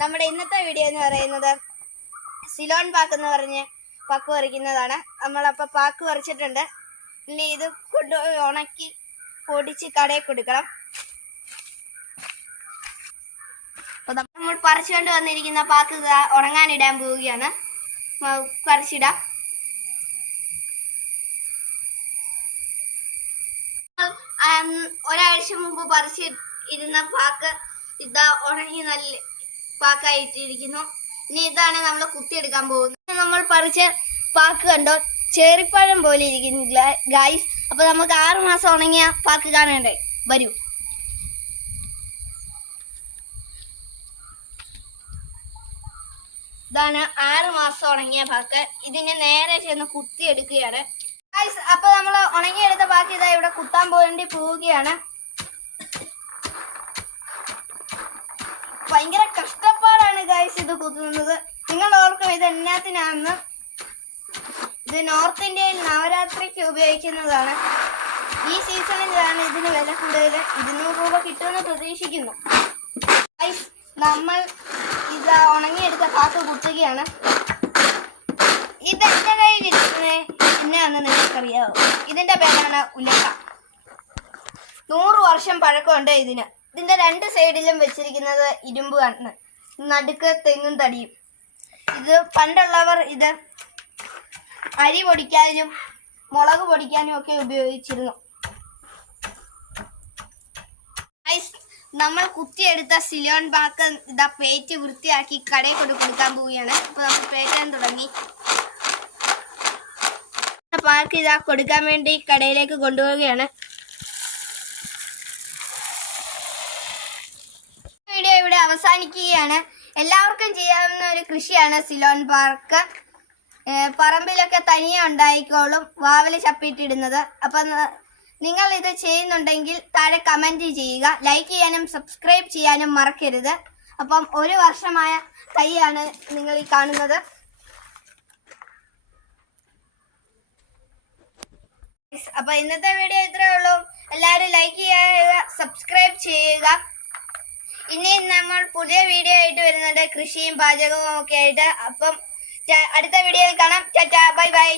നമ്മുടെ ഇന്നത്തെ വീഡിയോ എന്ന് പറയുന്നത് സിലോൺ പാക്ക് എന്ന് പറഞ്ഞ് പാക്ക് പറിക്കുന്നതാണ്. നമ്മളപ്പോൾ പാക്ക് പറിച്ചിട്ടുണ്ട്. ഇനി ഇത് കൊണ്ടുപോയി ഉണക്കി പൊടിച്ച് കടയിൽ കൊടുക്കണം. അപ്പോൾ നമ്മൾ പറിച്ചുകൊണ്ട് വന്നിരിക്കുന്ന പാക്ക് ഉണങ്ങാനിടാൻ പോവുകയാണ്. പറിച്ചിടാം. ഒരാഴ്ച മുമ്പ് പറിച്ചിരുന്ന പാക്ക് ഇതാ ഉണങ്ങി നല്ല പാക്കായിട്ടിരിക്കുന്നു. ഇനി ഇതാണ് നമ്മൾ കുത്തിയെടുക്കാൻ പോകുന്നത്. നമ്മൾ പറിച്ച പാക്ക് കണ്ടോ, ചേറിപ്പഴം പോലെ ഇരിക്കുന്നു ഗായ്സ്. അപ്പൊ നമുക്ക് 6 മാസം ഉണങ്ങിയ പാക്ക് കാണണ്ടേ? വരൂ. ഇതാണ് 6 മാസം ഉണങ്ങിയ പാക്ക്. ഇതിനെ നേരെ ചെന്ന് കുത്തിയെടുക്കുകയാണ് ഗായ്സ്. അപ്പൊ നമ്മൾ ഉണങ്ങിയെടുത്ത പാക്ക് ഇതാ ഇവിടെ കുത്താൻ പോവുകയാണ്. ഭയങ്കര കഷ്ടപ്പാടാണ് ഗായ്സ് ഇത് കുത്തുന്നത്. നിങ്ങൾ ഓർക്കും ഇത് എന്നാത്തിനാണെന്ന്. ഇത് നോർത്ത് ഇന്ത്യയിൽ നവരാത്രിക്ക് ഉപയോഗിക്കുന്നതാണ്. ഈ സീസണിലാണ് ഇതിന് വില കൂടുതൽ. 200 രൂപ കിട്ടുമെന്ന് പ്രതീക്ഷിക്കുന്നു. ഗായ്സ്, നമ്മൾ ഇത് ഉണങ്ങിയെടുത്ത പാക്ക് കുത്തുകയാണ്. ഇത് എന്റെ കയ്യിൽ എന്നാന്ന് നിങ്ങൾക്കറിയാവോ? ഇതിന്റെ പേരാണ് ഉലക്ക. 100 വർഷം പഴക്കമുണ്ട് ഇതിന്. ഇതിന്റെ 2 സൈഡിലും വെച്ചിരിക്കുന്നത് ഇരുമ്പ് ആണ്, നടുക്ക് തെങ്ങും തടിയും. ഇത് പണ്ടുള്ളവർ ഇത് അരി പൊടിക്കാനും മുളക് പൊടിക്കാനും ഒക്കെ ഉപയോഗിച്ചിരുന്നു. നമ്മൾ കുത്തിയെടുത്ത സിലോൺ പാക്ക് ഇതാ പേറ്റ് വൃത്തിയാക്കി കടയിൽ കൊടുക്കാൻ പോവുകയാണ്. അപ്പൊ നമ്മൾ പേറ്റാൻ തുടങ്ങി. പാക്ക് ഇതാ കൊടുക്കാൻ വേണ്ടി കടയിലേക്ക് കൊണ്ടുപോവുകയാണ്. വീഡിയോ ഇവിടെ അവസാനിക്കുകയാണ്. എല്ലാവർക്കും ചെയ്യാവുന്ന ഒരു കൃഷിയാണ് സിലോൺ പാക്ക്. പറമ്പിലൊക്കെ തനിയെ ഉണ്ടായിക്കോളും, വാവല് ചപ്പിട്ടിടുന്നത്. അപ്പൊ നിങ്ങൾ ഇത് ചെയ്യുന്നുണ്ടെങ്കിൽ താഴെ കമന്റ് ചെയ്യുക. ലൈക്ക് ചെയ്യാനും സബ്സ്ക്രൈബ് ചെയ്യാനും മറക്കരുത്. അപ്പം 1 വർഷമായ തൈയാണ് നിങ്ങൾ ഈ കാണുന്നത്. അപ്പൊ ഇന്നത്തെ വീഡിയോ ഇത്രയേ ഉള്ളൂ. എല്ലാവരും ലൈക്ക് ചെയ്യുക, സബ്സ്ക്രൈബ് ചെയ്യുക. ഇനി നമ്മൾ പുതിയ വീഡിയോ ആയിട്ട് വരുന്നുണ്ട്, കൃഷിയും പാചകവും ഒക്കെ ആയിട്ട്. അപ്പം അടുത്ത വീഡിയോയിൽ കാണാം. Tata, bye bye.